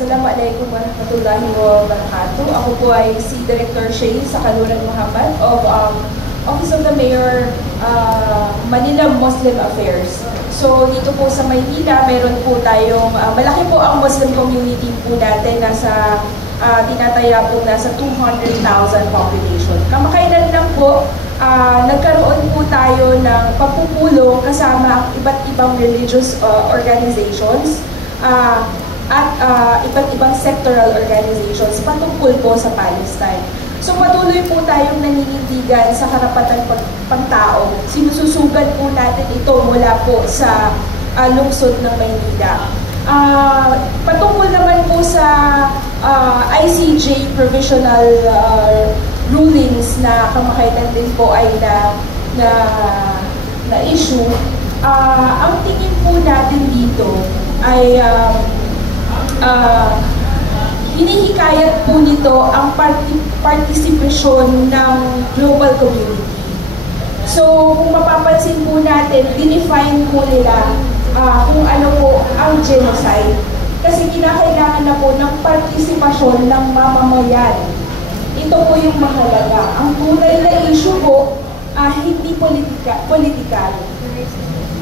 Assalamualaikum warahmatullahi wabarakatuh. Ako po ay si Director Shay Sakaluran Muhammad of Office of the Mayor, Manila Muslim Affairs. So dito po sa Maynila, meron po tayong, malaki po ang Muslim community po natin, nasa tinataya po nasa 200,000 population. Kamakailan lang po, nagkaroon po tayo ng pagpupulong kasama ang iba't ibang religious organizations at iba't ibang sectoral organizations patungkol po sa Palestine. So patuloy po tayong naninindigan sa karapatan pantao. Sinususugan po natin ito mula po sa lungsod ng Maynila. Patungkol naman po sa ICJ provisional rulings na kamakailan din po ay na issue, ang tingin po natin dito ay hinihikayat po nito ang partisipasyon ng global community. So, kung mapapansin po natin, dinefine po nila kung ano po ang genocide. Kasi kinakailangan na po ng partisipasyon ng mamamayan. Ito po yung mahalaga. Ang tunay na issue po, hindi political.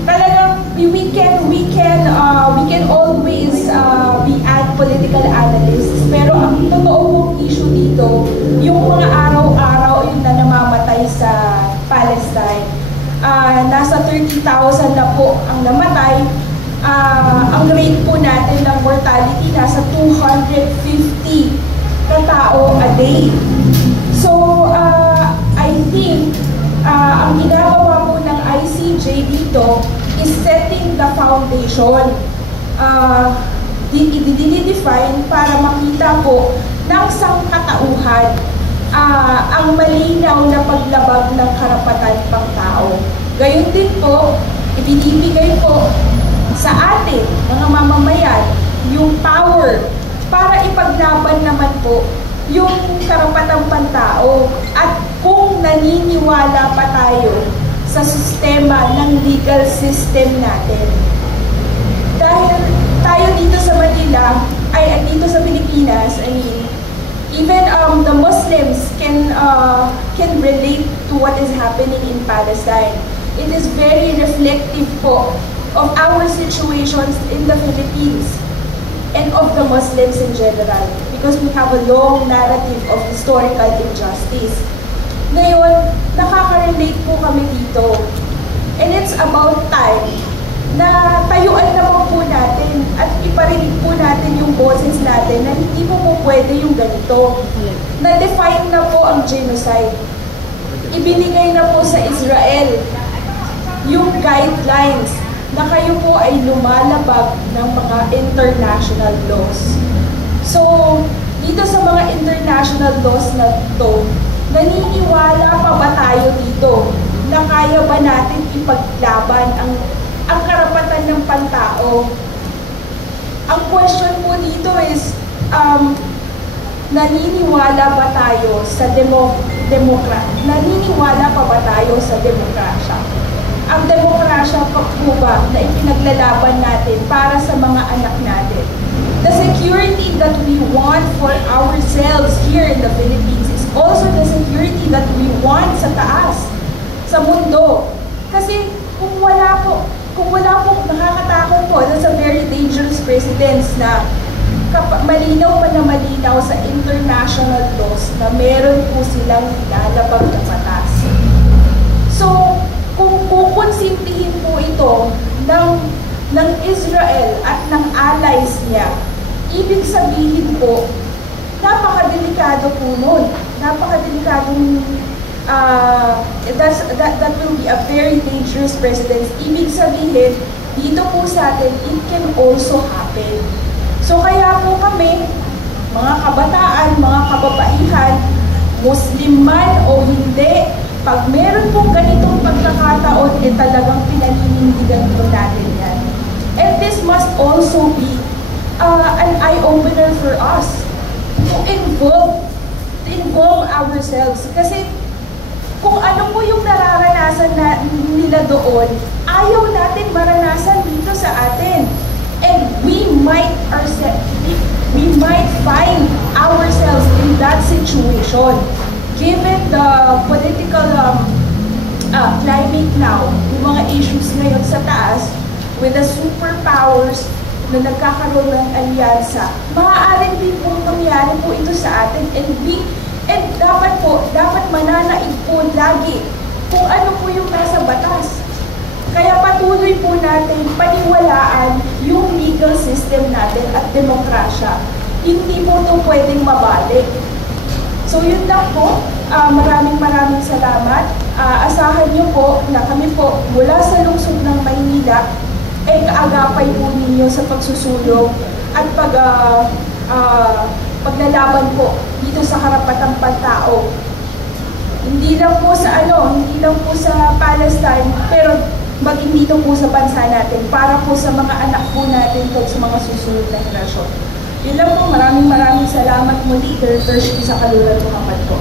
Talagang we can always be political analysts, pero ang totoo pong issue dito, yung mga araw-araw yung namamatay sa Palestine, nasa 30,000 na po ang namatay. Ang rate po natin ng mortality nasa 250 katao a day. So I think ang ginagawa po ng ICJ dito is setting the foundation. Dinidefine para makita po ng sangkatauhan ang malinaw na paglabag ng karapatan pang tao. Gayon din po, ibinibigay po sa atin, mga mamamayan, yung power para ipaglaban naman po yung karapatang pantao at kung naniniwala pa tayo sa sistema ng legal system natin. Dahil tayo dito sa Manila, dito sa Pilipinas, even the Muslims can relate to what is happening in Palestine. It is very reflective po of our situations in the Philippines and of the Muslims in general, because we have a long narrative of historical injustice. Ngayon, nakaka-relate po kami dito. And it's about time na tayuan naman po natin at iparinig po natin yung boses natin na hindi po pwede yung ganito. Na-define na po ang genocide. Ibinigay na po sa Israel yung guidelines na kayo po ay lumalabag ng mga international laws. So, dito sa mga international laws na ito, naniniwala pa ba tayo dito na kaya ba natin ipaglaban ang karapatan ng pantao? Ang question po dito is, naniniwala ba tayo sa naniniwala pa ba tayo sa demokrasya? Ang demokrasya pa po ba na ipinaglalaban natin para sa mga anak natin? The security that we want for ourselves here in the Philippines is also the security that we want sa taas, sa mundo. Kasi kung wala po, nakakatakot po, that's a very dangerous precedence na malinaw pa na malinaw sa international laws na meron po silang nilalabag na batas. So, kung kukonsintihin po ito ng Israel at ng allies niya, ibig sabihin po, napakadelikado po nun. Napakadelikadong, that will be a very dangerous precedence. Ibig sabihin, dito po sa atin, it can also happen. So kaya po kami, mga kabataan, mga kababaihan, Muslim man o hindi, pag meron pong ganitong pagkakataon, talagang pinaninindigan po natin yan. And this must also be an eye-opener for us to involve ourselves. Kasi kung ano po yung nararanasan nila doon, ayaw natin maranasan dito sa atin. And we might ourselves, we might find ourselves in that situation. Given the political climate now, yung mga issues ngayon sa taas, with the superpowers na nagkakaroon ng alyansa, maaaring din po mangyari po ito sa atin, and dapat mananaig po lagi kung ano po yung nasa batas. Kaya patuloy po natin paniwalaan yung legal system natin at demokrasya. Hindi po ito pwedeng mabalik. So yun lang po, maraming salamat. Asahan niyo po na kami po mula sa lungsod ng Maynila ay kaagapay po ninyo sa pagsusulong at paglalaban po dito sa karapatang pantao. Hindi lang po sa Palestine, pero maging dito po sa bansa natin para po sa mga anak po natin at sa mga susunod na henerasyon. Yun lang po, maraming salamat muli, Director Shee, sa kalulan mo kapag po.